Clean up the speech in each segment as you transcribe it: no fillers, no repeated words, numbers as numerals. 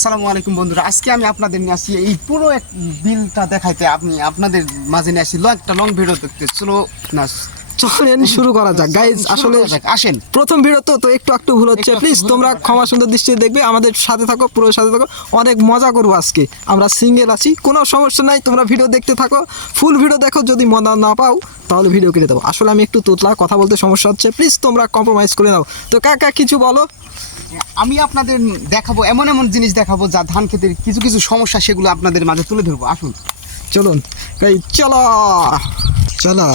আসসালামু আলাইকুম বন্ধুরা, আজকে আমি আপনাদের নিয়ে আসি এই পুরো এক বিলটা দেখাইতে। আপনাদের মাঝে নিয়ে আসি একটা লং ভিডিও দেখতে। চলো না চলেন শুরু করা যাক গাইজ। আসলে আসেন, প্রথম ভিডিও তো একটু ভুল হচ্ছে, প্লিজ তোমরা ক্ষমা সুন্দর দৃষ্টিতে দেখবে, আমাদের সাথে থাকো, পুরো সাথে থাকো, অনেক মজা করবো আজকে। আমরা সিঙ্গেল আছি, কোনো সমস্যা নাই, তোমরা ভিডিও দেখতে থাকো, ফুল ভিডিও দেখো। যদি মজা না পাও তাহলে ভিডিও কেটে দেবো। আসলে আমি একটু তোতলা, কথা বলতে সমস্যা হচ্ছে, প্লিজ তোমরা কম্প্রোমাইজ করে নাও। তো কাকা কিছু বলো। আমি আপনাদের দেখাবো এমন এমন জিনিস দেখাবো যা ধান ক্ষেতের কিছু কিছু সমস্যা, সেগুলো আপনাদের মাঝে তুলে ধরবো। আসুন চলুন গাইজ, চলো চলো।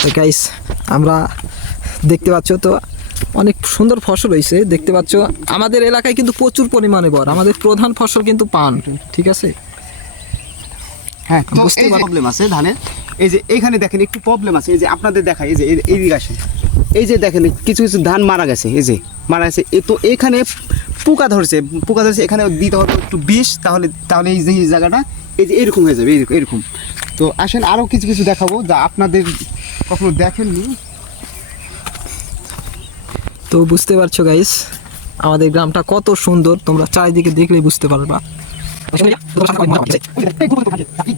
তো গাইস, আমরা দেখতে পাচ্ছ তো অনেক সুন্দর ফসল হয়েছে, দেখতে পাচ্ছ। আমাদের এলাকায় কিন্তু প্রচুর পরিমাণে বর, আমাদের প্রধান ফসল কিন্তু পান, ঠিক আছে। হ্যাঁ, বুঝতে পারো প্রবলেম আছে ধানের। এই যে এইখানে দেখেন একটু প্রবলেম আছে। এই যে আপনাদের দেখায়, এই যে এইদিকে আসেন, এই যে দেখেন কিছু কিছু ধান মারা গেছে, এই যে মারা গেছে। তো এখানে পোকা ধরছে, এখানে দিতে হবে একটু বিষ, তাহলে তাহলে এই যে এই জায়গাটা এই যে এরকম হয়ে যাবে, এরকম। তো আসেন আরও কিছু কিছু দেখাবো যা আপনাদের কখনো দেখেননি। তো বুঝতে পারছো গাইস, আমাদের গ্রামটা কত সুন্দর, তোমরা চারিদিকে দেখলেই বুঝতে পারবা।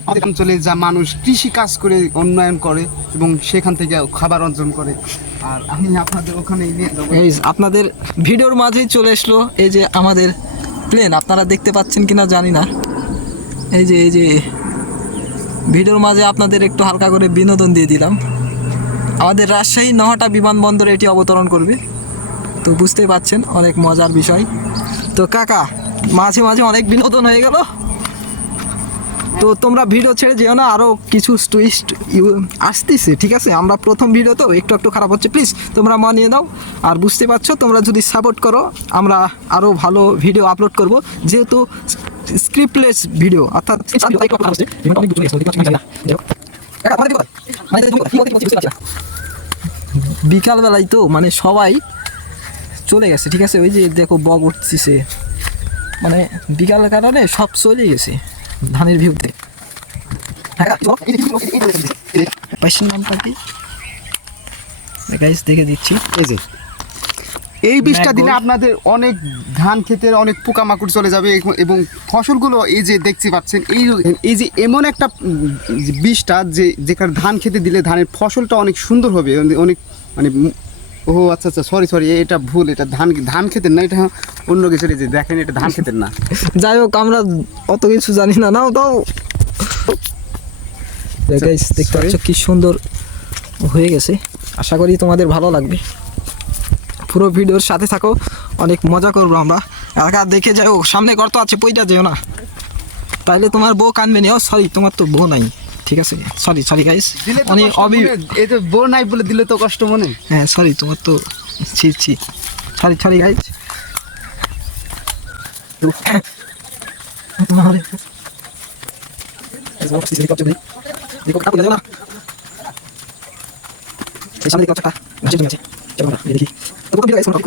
আমাদের অঞ্চলে যা মানুষ কৃষি কাজ করে উন্নয়ন করে এবং সেখান থেকে খাবার অর্জন করে, আর আমি আপনাদের ওখানে নিয়ে যাবো। গাইস, আপনাদের ভিডিওর মাঝেই চলে আসলো এই যে আমাদের প্লেন, আপনারা দেখতে পাচ্ছেন কিনা জানি না। এই যে ভিডিওর মাঝে আপনাদের একটু হালকা করে বিনোদন দিয়ে দিলাম। আমাদের রাজশাহী নহাটা বিমানবন্দরে এটি অবতরণ করবে, তো বুঝতেই পাচ্ছেন অনেক মজার বিষয়। তো কাকা, মাঝে মাঝে অনেক বিনোদন হয়ে গেল, তো তোমরা ভিডিও ছেড়ে যেও না, আরও কিছু টুইস্ট আসতেছে, ঠিক আছে। আমরা প্রথম ভিডিও তো একটু খারাপ হচ্ছে, প্লিজ তোমরা মানিয়ে দাও। আর বুঝতে পারছো, তোমরা যদি সাপোর্ট করো আমরা আরও ভালো ভিডিও আপলোড করব, যেহেতু স্ক্রিপ্টলেস ভিডিও, অর্থাৎ বিকালবেলায় তো মানে সবাই চলে গেছে, ঠিক আছে। ওই যে দেখো বগ উঠছে, মানে বিকালের কারণে সব চলে গেছে ধানের ভিউতে। পাইছেন নামটা কি গাইস, দেখে দিচ্ছি। এই যে এই বিষটা দিলে আপনাদের অনেক ধান ক্ষেতের অনেক পোকামাকড় চলে যাবে এবং ফসলগুলো এই যে দেখতে পাচ্ছেন, এই যে এমন একটা বিষটা যেখানে ধান খেতে দিলে ধানের ফসলটা অনেক সুন্দর হবে, অনেক মানে ও আচ্ছা সরি এটা ভুল, এটা ধান খেতের না, এটা অন্য কিছু। যে দেখেন এটা ধান খেতের না। যাই হোক, আমরা অত কিছু জানি না, নাও দাও। গাইস, দেখতে পাচ্ছ কি সুন্দর হয়ে গেছে, আশা করি তোমাদের ভালো লাগবে। পুরো ভিডিওর সাথে থাকো, অনেক মজা করবো আমরা। এলাকা দেখে যাও, সামনে গর্ত আছে, পইটা যেও না, তাইলে তোমার বউ কানবে নি। সরি, তোমার তো বউ নাই, ঠিক আছে। সরি গাইস, অনেক এই তো বউ নাই বলে দিলে তো কষ্ট মনে। হ্যাঁ সরি, তোমার তো ছি সরি গাইস।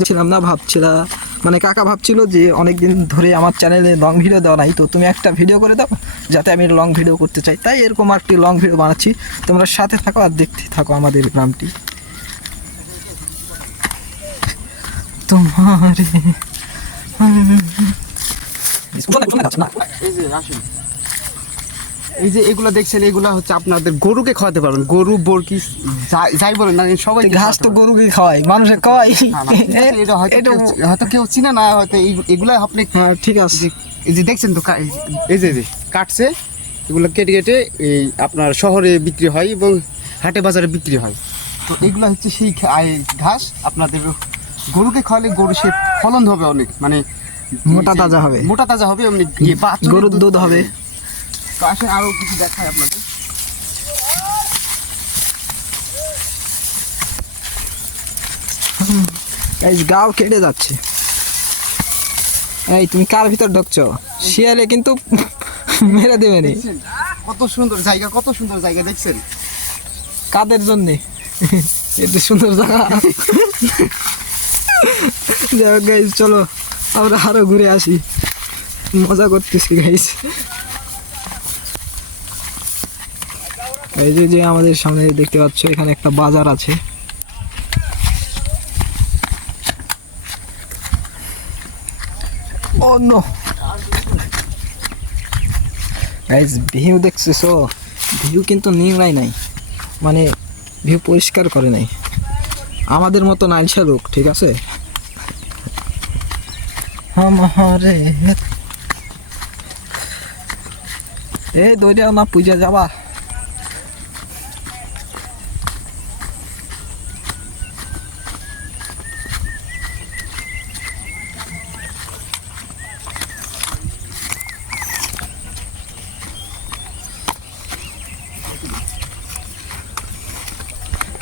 ছিলাম না, ভাবছিলাম মানে কাকা ভাবছিল যে অনেকদিন ধরে আমার চ্যানেলে লং ভিডিও দেওয়া নাই, তো তুমি একটা ভিডিও করে দাও যাতে আমি লং ভিডিও করতে চাই, তাই এরকম একটি লং ভিডিও বানাচ্ছি। তোমরা সাথে থাকো আর দেখতে থাকো আমাদের গ্রামটি। তোমারে এই যে এগুলা দেখছেন, এগুলা হচ্ছে আপনাদের গরুকে খাওয়াতে পারবেন। গরু বরকি যাই বলেন না, সবাই ঘাস তো গরুকে খাওয়াই, মানুষে খাওয়াই। এটা হয়তো কেউ চিনে না, হয়তো এগুলা আপনি। হ্যাঁ ঠিক আছে। এই যে দেখছেন তো, এই যে কাটছে, এগুলো কেটে এই আপনার শহরে বিক্রি হয় এবং হাটে বাজারে বিক্রি হয়। তো এগুলো হচ্ছে সেই ঘাস। আপনাদের গরুকে খাওয়ালে গরু সে ফলন হবে অনেক, মানে মোটা তাজা হবে, এমনি গরুর দুধ হবে। তো আসেন আরও কিছু দেখায় আপনাদের। গাও কেটে যাচ্ছে। এই তুমি কার ভিতর ঢুকছো? শিয়ালে কিন্তু মেরে দেবে নি। কত সুন্দর জায়গা দেখছেন। কাদের জন্যে এত সুন্দর জায়গা? গাইজ চলো আমরা আরো ঘুরে আসি, মজা করতেছি গাইজ। এই যে আমাদের সামনে দেখতে পাচ্ছ, এখানে একটা বাজার আছে। ও নো, গাইজ ভিউ দেখতেছো, ভিউ কিন্তু নিংড়াই নাই, মানে ভিউ পরিষ্কার করে নাই, আমাদের মতো নাইলসা লোক, ঠিক আছে। আমারে এই দইটা না পূজা যাবা।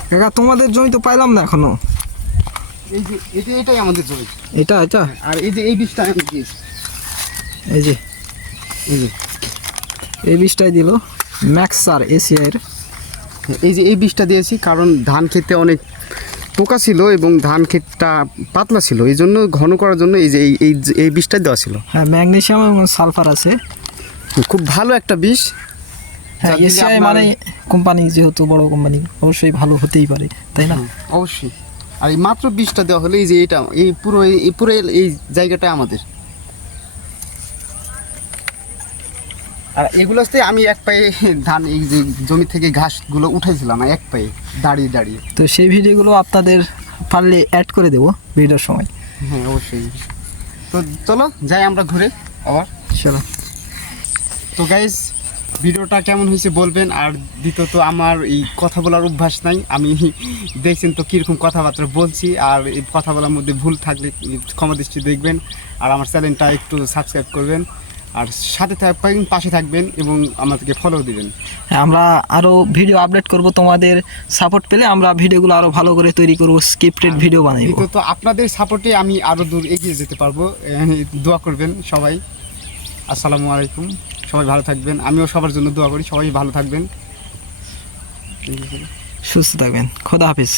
কাকা তোমাদের জমি তো পাইলাম না এখনো। এই যে এটাই আমাদের জমি। এটা আর এই যে এই বীজটা আমি দিয়েছি, এই যে এই যে এই বীজটাই দিল ম্যাক্সার এশিয়ার। এই যে এই বীজটা দিয়েছি কারণ ধান খেতে অনেক পোকা ছিল এবং ধান ক্ষেতটা পাতলা ছিল, এই জন্য ঘন করার জন্য এই যে এই বীজটা দেওয়া ছিল। হ্যাঁ, ম্যাগনেসিয়াম এবং সালফার আছে। খুব ভালো একটা বিষ। হ্যাঁ, যার দিলে এশিয়াই আপনার- মানে কোম্পানি, যেহেতু বড় কোম্পানি, অবশ্যই ভালো হতেই পারে, তাই না? অবশ্যই। আর এই মাত্র বীজটা দেওয়া হলে এই যে এটা এই পুরো এই জায়গাটা আমাদের। আর এগুলোতে আমি এক পায়ে ধান, এই যে জমি থেকে ঘাসগুলো উঠাইছিলাম এক পায়ে দাঁড়িয়ে দাঁড়িয়ে। তো সেই ভিডিওগুলো আপনাদের পারলে অ্যাড করে দেবো ভিডিওর সময়। হ্যাঁ অবশ্যই। তো চলো যাই আমরা ঘুরে আবার। চলো। তো গাইজ ভিডিওটা কেমন হয়েছে বলবেন। আর দ্বিতীয়ত আমার এই কথা বলার অভ্যাস নাই, আমি দেখছেন তো কীরকম কথাবার্তা বলছি, আর এই কথা বলার মধ্যে ভুল থাকলে ক্ষমা দৃষ্টি দেখবেন। আর আমার চ্যানেলটা একটু সাবস্ক্রাইব করবেন, আর সাথে থাকবেন, পাশে থাকবেন এবং আমাদেরকে ফলো দিবেন। হ্যাঁ, আমরা আরও ভিডিও আপডেট করব, তোমাদের সাপোর্ট পেলে আমরা ভিডিওগুলো আরও ভালো করে তৈরি করব, স্ক্রিপ্টেড ভিডিও বানাবো। দ্বিতীয়ত আপনাদের সাপোর্টে আমি আরও দূর এগিয়ে যেতে পারবো। দোয়া করবেন সবাই। আসসালামু আলাইকুম, সবাই ভালো থাকবেন। আমিও সবার জন্য দোয়া করি, সবাই ভালো থাকবেন, সুস্থ থাকবেন। খোদা হাফিজ।